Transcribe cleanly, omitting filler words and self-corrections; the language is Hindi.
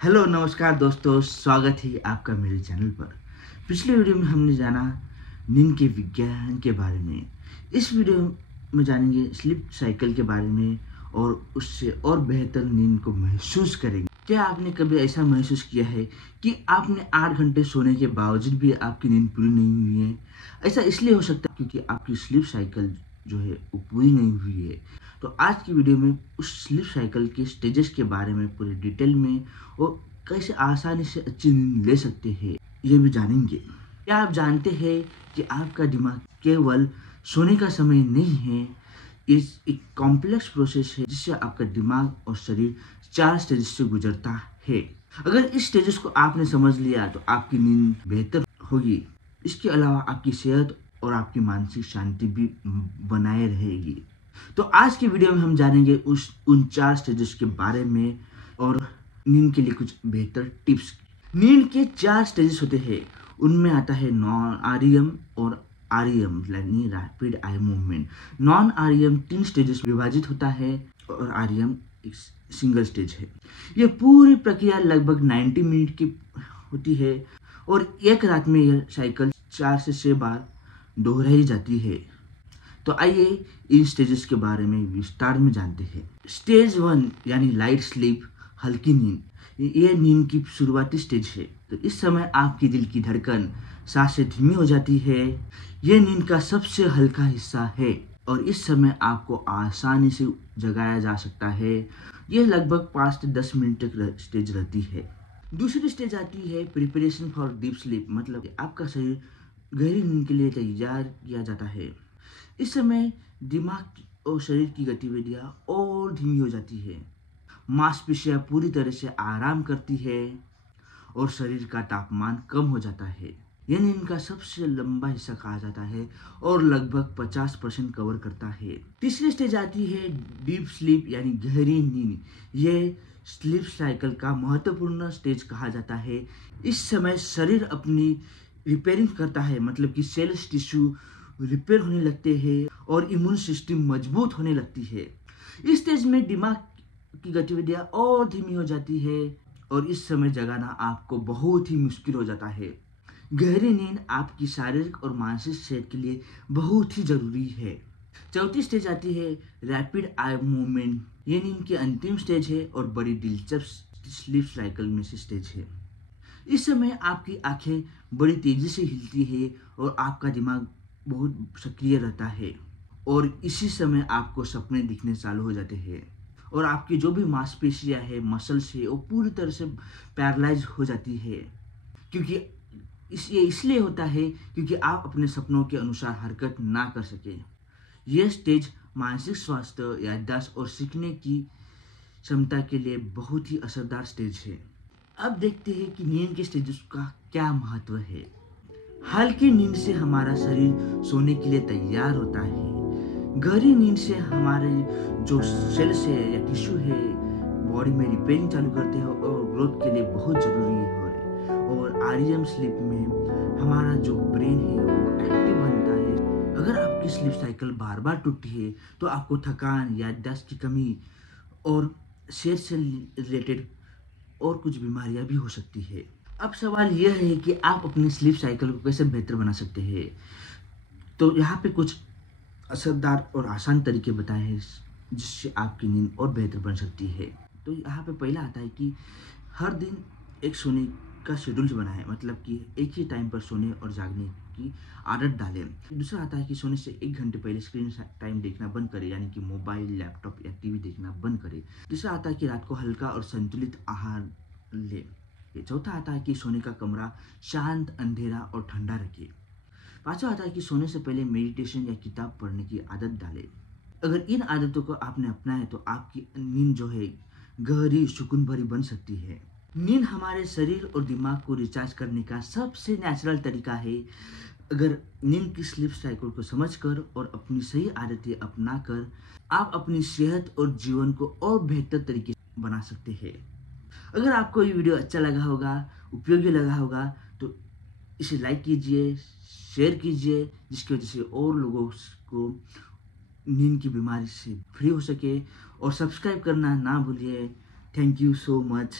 हेलो नमस्कार दोस्तों, स्वागत है आपका मेरे चैनल पर। पिछले वीडियो में हमने जाना नींद के विज्ञान के बारे में। इस वीडियो में जानेंगे स्लीप साइकिल के बारे में और उससे और बेहतर नींद को महसूस करेंगे। क्या आपने कभी ऐसा महसूस किया है कि आपने 8 घंटे सोने के बावजूद भी आपकी नींद पूरी नहीं हुई है? ऐसा इसलिए हो सकता है क्योंकि आपकी स्लीप साइकिल जो है वो पूरी नहीं हुई है। तो आज की वीडियो में उस स्लीप साइकिल के स्टेजेस के बारे में पूरी डिटेल में और कैसे आसानी से अच्छी नींद ले सकते हैं ये भी जानेंगे। क्या आप जानते हैं कि आपका दिमाग केवल सोने का समय नहीं है, इस एक कॉम्प्लेक्स प्रोसेस है जिससे आपका दिमाग और शरीर 4 स्टेजेस से गुजरता है। अगर इस स्टेजेस को आपने समझ लिया तो आपकी नींद बेहतर होगी। इसके अलावा आपकी सेहत और आपकी मानसिक शांति भी बनाए रहेगी। तो आज की वीडियो में हम जानेंगे उन 4 स्टेजेस के बारे में और नींद के लिए कुछ बेहतर टिप्स। नींद के 4 स्टेजेस होते हैं। उनमें आता है नॉन आरईएम और आरईएम यानी rapid eye movement. Non REM 3 stages में विभाजित होता है और आरईएम एक सिंगल स्टेज है। यह पूरी प्रक्रिया लगभग 90 मिनट की होती है और एक रात में यह साइकिल 4 से 6 बार दोहराई जाती है। तो आइए इन स्टेजेस के बारे में विस्तार में जानते हैं। स्टेज 1 यानी लाइट स्लीप, हल्की नींद। ये नींद की शुरुआती स्टेज है। तो इस समय आपकी दिल की धड़कन, सांसें धीमी हो जाती है। ये नींद का सबसे हल्का हिस्सा है और इस समय आपको आसानी से जगाया जा सकता है। यह लगभग 5 से 10 मिनट तक स्टेज रहती है। दूसरी स्टेज आती है प्रिपरेशन फॉर डीप स्लीप, मतलब आपका शरीर गहरी नींद के लिए तैयार किया जाता है। इस समय दिमाग और शरीर की गतिविधियां और धीमी हो जाती है। मांसपेशियां पूरी तरह से आराम करती है और शरीर का तापमान कम हो जाता है। यह नींद का सबसे लंबा हिस्सा कहा जाता है और लगभग 50% कवर करता है। तीसरी स्टेज आती है डीप स्लीप यानी गहरी नींद। यह स्लीप साइकिल का महत्वपूर्ण स्टेज कहा जाता है। इस समय शरीर अपनी रिपेयरिंग करता है, मतलब कि सेल्स टिश्यू रिपेयर होने लगते हैं और इम्यून सिस्टम मजबूत होने लगती है। इस स्टेज में दिमाग की गतिविधियां और धीमी हो जाती है और इस समय जगाना आपको बहुत ही मुश्किल हो जाता है। गहरी नींद आपकी शारीरिक और मानसिक सेहत के लिए बहुत ही जरूरी है। चौथी स्टेज आती है रैपिड आई मूवमेंट। ये नींद की अंतिम स्टेज है और बड़ी दिलचस्प स्लीप साइकिल में से स्टेज है। इस समय आपकी आंखें बड़ी तेजी से हिलती है और आपका दिमाग बहुत सक्रिय रहता है और इसी समय आपको सपने दिखने चालू हो जाते हैं और आपकी जो भी मांसपेशियां है, मसल्स है, वो पूरी तरह से पैरालाइज हो जाती है। क्योंकि ये इसलिए होता है क्योंकि आप अपने सपनों के अनुसार हरकत ना कर सके। यह स्टेज मानसिक स्वास्थ्य, याददाश्त और सीखने की क्षमता के लिए बहुत ही असरदार स्टेज है। अब देखते हैं कि नींद के स्टेजेस का क्या महत्व है। हल्की नींद से हमारा शरीर सोने के लिए तैयार होता है। गहरी नींद से हमारे जो सेल्स है या टिश्यू है बॉडी में रिपेयरिंग चालू करते हैं और ग्रोथ के लिए बहुत जरूरी है। और आरईएम स्लीप में हमारा जो ब्रेन है वो एक्टिव बनता है। अगर आपकी स्लीप साइकिल बार बार टूटती है तो आपको थकान, याददाश्त की कमी और सेहत से रिलेटेड और कुछ बीमारियां भी हो सकती है। अब सवाल यह है कि आप अपनी स्लीप साइकिल को कैसे बेहतर बना सकते हैं। तो यहाँ पे कुछ असरदार और आसान तरीके बताए हैं जिससे आपकी नींद और बेहतर बन सकती है। तो यहाँ पे पहला आता है कि हर दिन एक सोने का शेड्यूल बनाएं, मतलब कि एक ही टाइम पर सोने और जागने की आदत डालें। दूसरा आता है कि सोने से 1 घंटे पहले स्क्रीन टाइम देखना बंद करें, यानी कि मोबाइल, लैपटॉप या टीवी देखना बंद करें। तीसरा आता है कि रात को हल्का और संतुलित आहार लें। चौथा आता है कि सोने का कमरा शांत, अंधेरा और ठंडा रखें। पांचवा आता है कि सोने से पहले मेडिटेशन या किताब पढ़ने की आदत डालें। अगर इन आदतों को आपने अपनाया तो आपकी नींद जो है गहरी, सुकून भरी बन सकती है। नींद हमारे शरीर और दिमाग को रिचार्ज करने का सबसे नेचुरल तरीका है। अगर नींद की स्लीप साइकिल को समझकर और अपनी सही आदतें अपनाकर आप अपनी सेहत और जीवन को और बेहतर तरीके से बना सकते हैं। अगर आपको ये वीडियो अच्छा लगा होगा, उपयोगी लगा होगा, तो इसे लाइक कीजिए, शेयर कीजिए, जिसकी वजह से और लोगों को नींद की बीमारी से फ्री हो सके। और सब्सक्राइब करना ना भूलिए। Thank you so much.